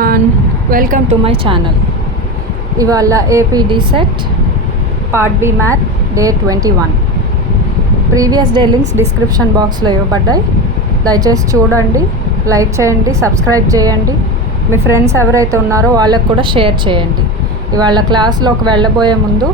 And welcome to my channel. ఇవాళ APD set part B math day 21. Previous day links description బాక్స్లో ఇవ్వబడ్డాయి. దయచేసి చూడండి, లైక్ చేయండి, సబ్స్క్రైబ్ చేయండి. మీ ఫ్రెండ్స్ ఎవరైతే ఉన్నారో వాళ్ళకు కూడా షేర్ చేయండి. ఇవాళ క్లాస్లోకి వెళ్ళబోయే ముందు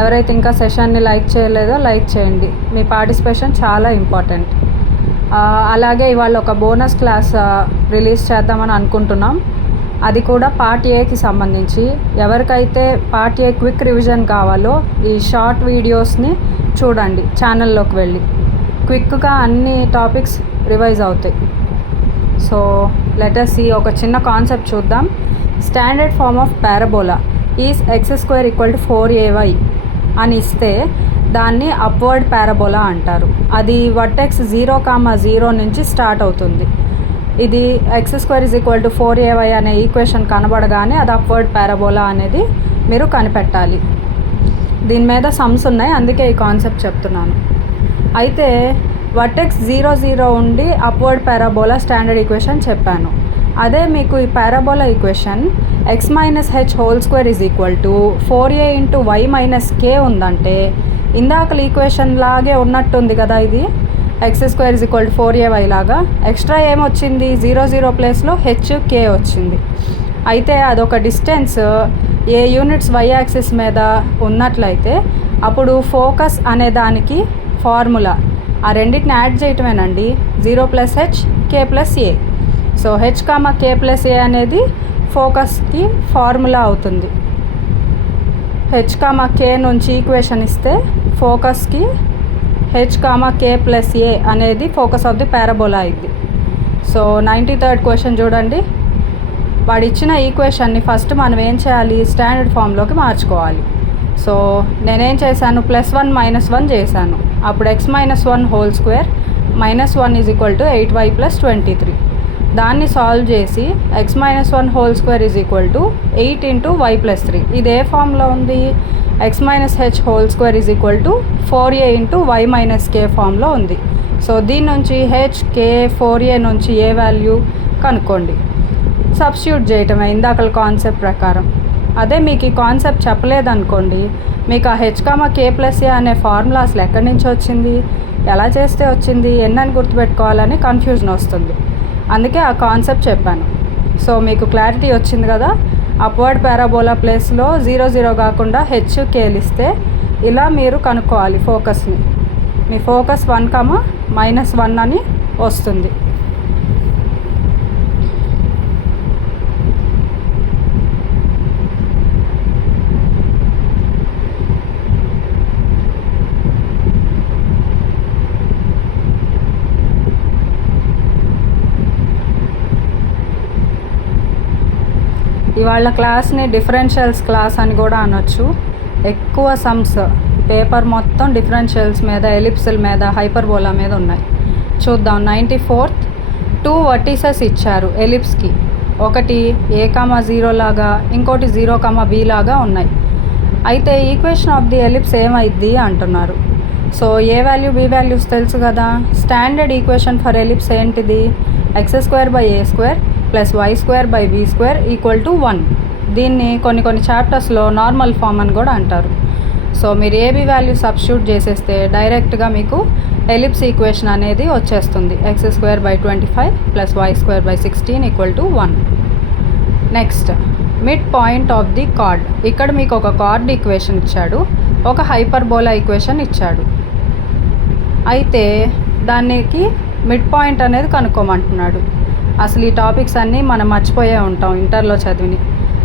ఎవరైతే ఇంకా సెషన్ని లైక్ చేయలేదో లైక్ చేయండి. మీ పార్టిసిపేషన్ చాలా ఇంపార్టెంట్. అలాగే ఇవాళ ఒక బోనస్ క్లాస్ రిలీజ్ చేద్దామని అనుకుంటున్నాం. అది కూడా పార్ట్ ఏకి సంబంధించి. ఎవరికైతే పార్ట్ ఏ క్విక్ రివిజన్ కావాలో ఈ షార్ట్ వీడియోస్ని చూడండి, ఛానల్లోకి వెళ్ళి క్విక్గా అన్ని టాపిక్స్ రివైజ్ అవుతాయి. సో లెటర్ సి, ఒక చిన్న కాన్సెప్ట్ చూద్దాం. Standard form of parabola is x² = 4ay అని ఇస్తే దాన్ని అప్వర్డ్ పారాబోలా అంటారు. అది వర్టెక్స్ 0,0 నుంచి స్టార్ట్ అవుతుంది. ఇది x² = 4ay అనే ఈక్వేషన్ కనబడగానే అది అప్వర్డ్ పారాబోలా అనేది మీరు కనిపెట్టాలి. దీని మీద సమ్స్ ఉన్నాయి, అందుకే ఈ కాన్సెప్ట్ చెప్తున్నాను. అయితే వర్టెక్స్ 0, 0 ఉండి అప్వర్డ్ పారాబోలా స్టాండర్డ్ ఈక్వేషన్ చెప్పాను. అదే మీకు ఈ parabola equation x - h² = 4a × y - k ఉందంటే ఇందాకల ఈక్వేషన్ లాగే ఉన్నట్టుంది కదా. ఇది x² = 4ay లాగా ఎక్స్ట్రా ఏమొచ్చింది, 0, 0 ప్లేస్లో h, k వచ్చింది. అయితే అదొక distance a units y axis మీద ఉన్నట్లయితే అప్పుడు ఫోకస్ అనే దానికి ఫార్ములా ఆ రెండింటిని యాడ్ చేయటమేనండి. 0 + h, k + a. So h, k + a అనేది ఫోకస్కి ఫార్ములా అవుతుంది. h, k నుంచి ఈక్వేషన్ ఇస్తే ఫోకస్కి h, k + a అనేది ఫోకస్ ఆఫ్ ది పారాబోలా అయింది. సో 93rd క్వశ్చన్ చూడండి. వాడు ఇచ్చిన ఈక్వేషన్ని ఫస్ట్ మనం ఏం చేయాలి, స్టాండర్డ్ ఫామ్లోకి మార్చుకోవాలి. సో నేనేం చేశాను, +1 - 1 చేశాను. అప్పుడు x - 1 హోల్ స్క్వేర్ -1 = 8y + 23. దాన్ని సాల్వ్ చేసి x - 1 హోల్ స్క్వేర్ = 8 × y + 3. ఇది ఏ ఫామ్లో ఉంది, x - h whole square = 4a × y - k ఫామ్లో ఉంది. సో దీని నుంచి h, k, 4a నుంచి ఏ వాల్యూ కనుక్కోండి. సబ్స్టిట్యూట్ చేయటమే ఇందాకల కాన్సెప్ట్ ప్రకారం. అదే మీకు ఈ కాన్సెప్ట్ చెప్పలేదనుకోండి, మీకు ఆ h, k + a అనే ఫార్ములా అసలు ఎక్కడి నుంచి వచ్చింది, ఎలా చేస్తే వచ్చింది, ఎన్నని గుర్తుపెట్టుకోవాలని కన్ఫ్యూజన్ వస్తుంది. అందుకే ఆ కాన్సెప్ట్ చెప్పాను. సో మీకు క్లారిటీ వచ్చింది కదా. అప్వర్డ్ పారాబోలా ప్లేస్లో 0, 0 కాకుండా h, k ఇస్తే ఇలా మీరు కనుక్కోవాలి ఫోకస్ని. మీ ఫోకస్ 1, -1 అని వస్తుంది. ఇవాళ క్లాస్ని డిఫరెన్షియల్స్ క్లాస్ అని కూడా అనొచ్చు. ఎక్కువ సమ్స్ పేపర్ మొత్తం డిఫరెన్షియల్స్ మీద, ఎలిప్సుల మీద, హైపర్బోలా మీద ఉన్నాయి. చూద్దాం. 94th 2 వర్టిసెస్ ఇచ్చారు ఎలిప్స్కి. ఒకటి a, 0 లాగా, ఇంకోటి 0, b లాగా ఉన్నాయి. అయితే ఈక్వేషన్ ఆఫ్ ది ఎలిప్స్ ఏమైద్ది అంటున్నారు. సో ఏ వాల్యూ, బి వాల్యూస్ తెలుసు కదా. స్టాండర్డ్ ఈక్వేషన్ ఫర్ ఎలిప్స్ ఏంటిది, x² / a² + y² / b² = 1. దీన్ని కొన్ని చాప్టర్స్లో నార్మల్ ఫామ్ అని కూడా అంటారు. సో మీరు ఏబి వాల్యూ సబ్స్టిట్యూట్ చేసేస్తే డైరెక్ట్గా మీకు ఎలిప్స్ ఈక్వేషన్ అనేది వచ్చేస్తుంది. x² / 25 + y² / 16 = 1. Next, mid point of the card. ఇక్కడ మీకు ఒక కార్డ్ ఈక్వేషన్ ఇచ్చాడు, ఒక హైపర్బోలా ఈక్వేషన్ ఇచ్చాడు. అయితే దానికి మిడ్ పాయింట్ అనేది కనుక్కోమంటున్నాడు. అసలు ఈ టాపిక్స్ అన్నీ మనం మర్చిపోయే ఉంటాం ఇంటర్లో చదివిని,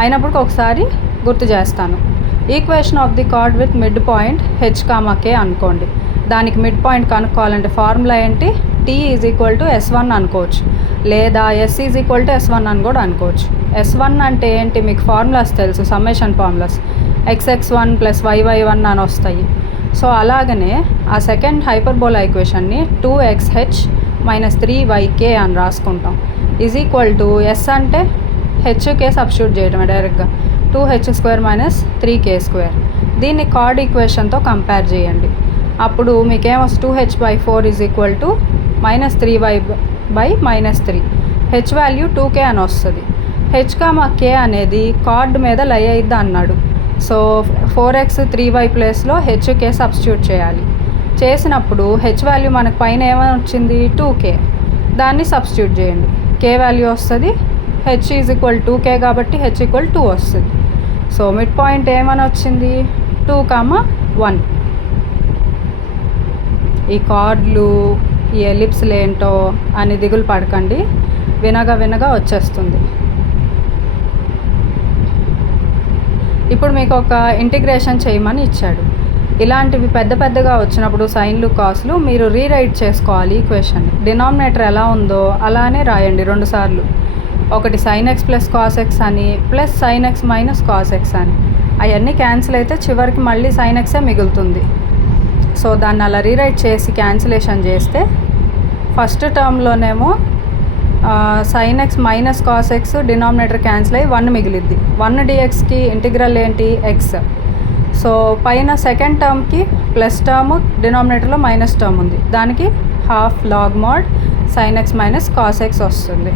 అయినప్పుడు ఒకసారి గుర్తు చేస్తాను. Equation of the card with mid point h, k అనుకోండి. దానికి మిడ్ పాయింట్ కనుక్కోవాలంటే ఫార్ములా ఏంటి, t = S1 అనుకోవచ్చు, లేదా s = S1 అని కూడా అనుకోవచ్చు. S1 అంటే ఏంటి, మీకు ఫార్ములాస్ తెలుసు, సమ్మేషన్ ఫార్ములాస్. xx1 + yy1 అని వస్తాయి. సో అలాగనే ఆ సెకండ్ హైపర్బోలా ఈక్వేషన్ని 2xh - 3yk అని రాసుకుంటాం. = s అంటే h, k సబ్స్టిట్యూట్ చేయడమే డైరెక్ట్గా. 2h² - 3k². దీన్ని కార్డ్ ఈక్వేషన్తో కంపేర్ చేయండి. అప్పుడు మీకేమొస్తుంది, 2h/4 = -3y/-3. h value 2k అని వస్తుంది. h, k అనేది కార్డ్ మీద లై అయిద్ది అన్నాడు. సో 4x 3y ప్లేస్లో hk సబ్స్టిట్యూట్ చేయాలి. చేసినప్పుడు h వాల్యూ మనకు పైన ఏమని వచ్చింది 2k, దాన్ని సబ్స్టిట్యూట్ చేయండి. k వాల్యూ వస్తుంది, h ఈజ్ ఈక్వల్ 2k కాబట్టి h ఈక్వల్ 2 వస్తుంది. సో మిడ్ పాయింట్ ఏమని వచ్చింది 2, 1. ఈ కార్డులు ఈ ఎలిప్స్లు ఏంటో అని దిగులు పడకండి, వినగా వచ్చేస్తుంది. ఇప్పుడు మీకు ఒక ఇంటిగ్రేషన్ చేయమని ఇచ్చాడు. ఇలాంటివి పెద్దగా వచ్చినప్పుడు సైన్లు కాస్లు మీరు రీరైట్ చేసుకోవాలి ఈక్వేషన్. డినామినేటర్ ఎలా ఉందో అలానే రాయండి 2 సార్లు. ఒకటి sin x plus cos x అని plus sin x minus cos x అని. అవన్నీ క్యాన్సిల్ అయితే చివరికి మళ్ళీ sin xే మిగులుతుంది. సో దాన్ని అలా రీరైట్ చేసి క్యాన్సిలేషన్ చేస్తే ఫస్ట్ టర్మ్లోనేమో sin x minus cos x denominator cancel అయ్యి 1 మిగిలిద్ది. 1 dxకి ఇంటిగ్రల్ ఏంటి x. సో పైన సెకండ్ టర్మ్కి ప్లస్ టర్మ్, డినామినేటర్లో మైనస్ టర్మ్ ఉంది, దానికి half log mod sin x minus cos x వస్తుంది.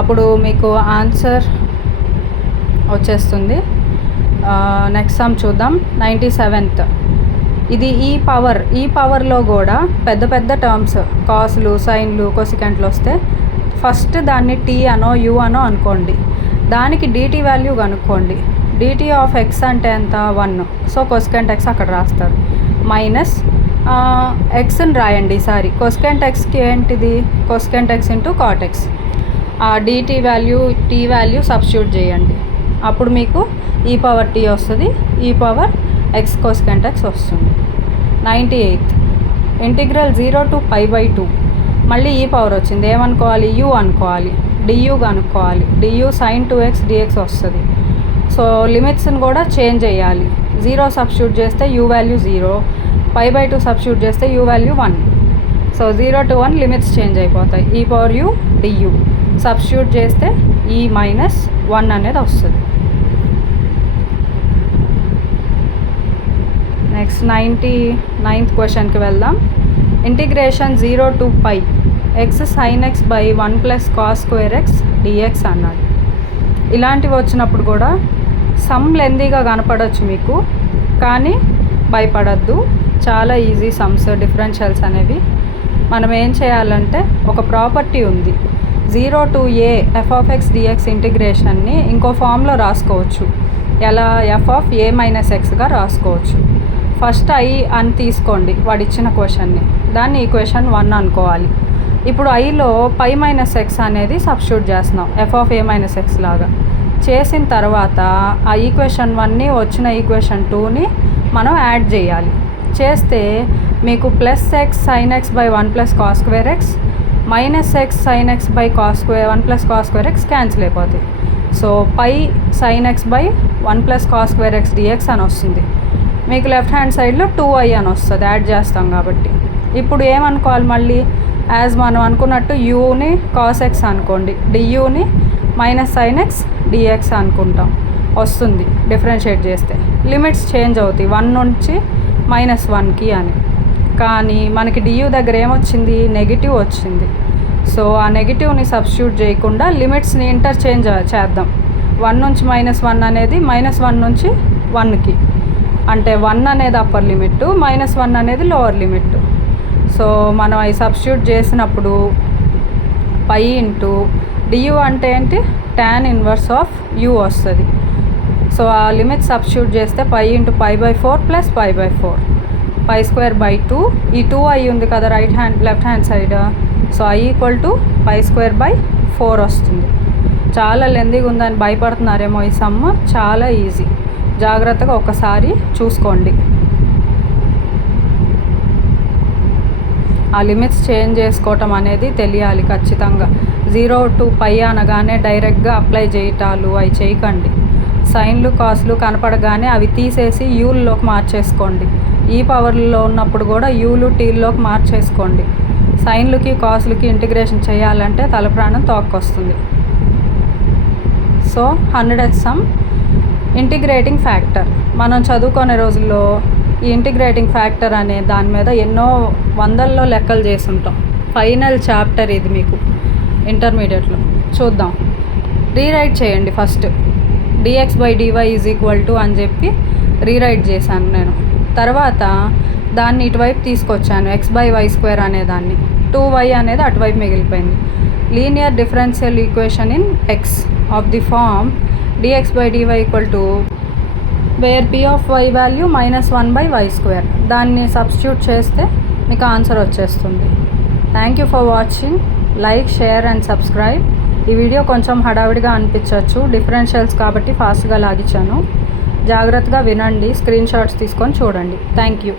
అప్పుడు మీకు ఆన్సర్ వచ్చేస్తుంది. నెక్స్ట్ సమ్ చూద్దాం. 97th. ఇది ఈ పవర్లో కూడా పెద్ద టర్మ్స్ కాస్లు సైన్లు కొసికెంట్లు వస్తే ఫస్ట్ దాన్ని టీ అనో యూ అనో అనుకోండి. దానికి dt వాల్యూ కనుక్కోండి. dt ఆఫ్ x అంటే ఎంత 1. సో కొసికెంట్ x అక్కడ రాస్తారు. మైనస్ ఎక్స్ని రాయండి ఈసారి. కొసికెంట్ xకి ఏంటిది cosecant x into cot x. dt value t value substitute చేయండి. అప్పుడు మీకు e పవర్ t వస్తుంది, e power x cosecant x వస్తుంది. 98th. Integral 0 to π/2. మళ్ళీ ఈ పవర్ వచ్చింది, ఏమనుకోవాలి u అనుకోవాలి, du కనుక్కోవాలి. du sin 2x dx వస్తుంది. సో లిమిట్స్ని కూడా చేంజ్ చేయాలి. 0 సబ్స్టిట్యూట్ చేస్తే u వాల్యూ 0, π/2 సబ్స్టిట్యూట్ చేస్తే u value 1. So 0 to 1 limits change అయిపోతాయి. ఈ పవర్ u du సబ్స్టిట్యూట్ చేస్తే ఈ మైనస్ 1 అనేది వస్తుంది. నెక్స్ట్ 99th క్వశ్చన్కి వెళ్దాం. Integration 0 to π x sin x by 1 plus cos square X dx అన్నాడు. ఇలాంటివి వచ్చినప్పుడు కూడా సమ్ లెందీగా కనపడవచ్చు మీకు, కానీ భయపడద్దు, చాలా ఈజీ సమ్స్ డిఫరెన్షియల్స్ అనేవి. మనం ఏం చేయాలంటే ఒక ప్రాపర్టీ ఉంది, 0 to a f of x dx ఇంటిగ్రేషన్ని ఇంకో ఫామ్లో రాసుకోవచ్చు. ఎలా f of a మైనస్ ఎక్స్గా రాసుకోవచ్చు. ఫస్ట్ i అని తీసుకోండి వాడు ఇచ్చిన క్వశ్చన్ని, దాన్ని ఈక్వేషన్ 1 అనుకోవాలి. ఇప్పుడు iలో పై మైనస్ ఎక్స్ అనేది సబ్స్టిట్యూట్ చేస్తున్నాం f of a minus X లాగా. చేసిన తర్వాత ఆ ఈక్వేషన్ 1ని వచ్చిన ఈక్వేషన్ 2ని మనం యాడ్ చేయాలి. చేస్తే మీకు plus x sine x by 1 plus cos square x minus x sine x by cos square 1 plus cos square x cancel అయిపోతాయి. So pi sine x by 1 plus cos square x dx అని వస్తుంది. మీకు left hand సైడ్లో 2i అని వస్తుంది, add చేస్తాం కాబట్టి. ఇప్పుడు ఏమనుకోవాలి మళ్ళీ, యాజ్ మనం అనుకున్నట్టు యూని కాస్ ఎక్స్ అనుకోండి, డియూని మైనస్ సైన్ ఎక్స్ డిఎక్స్ అనుకుంటాం, వస్తుంది డిఫరెన్షియేట్ చేస్తే. లిమిట్స్ చేంజ్ అవుతాయి 1 నుంచి -1కి అని. కానీ మనకి డియూ దగ్గర ఏమొచ్చింది, నెగిటివ్ వచ్చింది. సో ఆ నెగిటివ్ని సబ్స్టిట్యూట్ చేయకుండా లిమిట్స్ని ఇంటర్చేంజ్ చేద్దాం. 1 నుంచి -1 అనేది -1 నుంచి 1కి, అంటే 1 అనేది అప్పర్ లిమిట్, -1 అనేది లోవర్ లిమిట్. సో మనం అవి సబ్స్టిట్యూట్ చేసినప్పుడు పై ఇంటూ డియూ అంటే ఏంటి, tan ఇన్వర్స్ ఆఫ్ యూ వస్తుంది. సో ఆ లిమిట్ సబ్స్టిట్యూట్ చేస్తే పై ఇంటూ π/4 ప్లస్ π/4, π²/2. ఈ 2i ఉంది కదా left hand side, so i equal to π²/4 వస్తుంది. చాలా లెందీగా ఉందని భయపడుతున్నారేమో, ఈ సమ్ చాలా ఈజీ, జాగ్రత్తగా ఒకసారి చూసుకోండి. ఆ లిమిట్స్ చేంజ్ చేసుకోవటం అనేది తెలియాలి ఖచ్చితంగా. 0 to π అనగానే డైరెక్ట్గా అప్లై చేయటాలు అవి చేయకండి. సైన్లు కాస్లు కనపడగానే అవి తీసేసి యూల్లోకి మార్చేసుకోండి. ఈ పవర్లో ఉన్నప్పుడు కూడా యూలు టీల్లోకి మార్చేసుకోండి. సైన్లకి కాస్లకి ఇంటిగ్రేషన్ చేయాలంటే తలప్రాణం తోక్కొస్తుంది. So 100th sum, integrating factor. మనం చదువుకునే రోజుల్లో ఈ ఇంటిగ్రేటింగ్ ఫ్యాక్టర్ అనే దాని మీద ఎన్నో వందల్లో లెక్కలు చేస్తుంటాం. ఫైనల్ చాప్టర్ ఇది మీకు ఇంటర్మీడియట్లో. చూద్దాం. రీరైట్ చేయండి first. dx/dy is equal to అని చెప్పి రీరైట్ చేశాను నేను. తర్వాత దాన్ని ఇటువైపు తీసుకొచ్చాను, x/y² అనేదాన్ని. 2y అనేది అటువైపు మిగిలిపోయింది. Linear differential equation in x of the form dx/dy equal to where p of y value -1/y². దాన్ని సబ్స్టిట్యూట్ చేస్తే మీకు ఆన్సర్ వచ్చేస్తుంది. Thank you for watching. Like, share and subscribe. ఈ వీడియో కొంచెం హడావిడిగా అనిపించవచ్చు, డిఫరెన్షియల్స్ కాబట్టి ఫాస్ట్గా లాగించాను. జాగ్రత్తగా వినండి, స్క్రీన్ షాట్స్ తీసుకొని చూడండి. Thank you.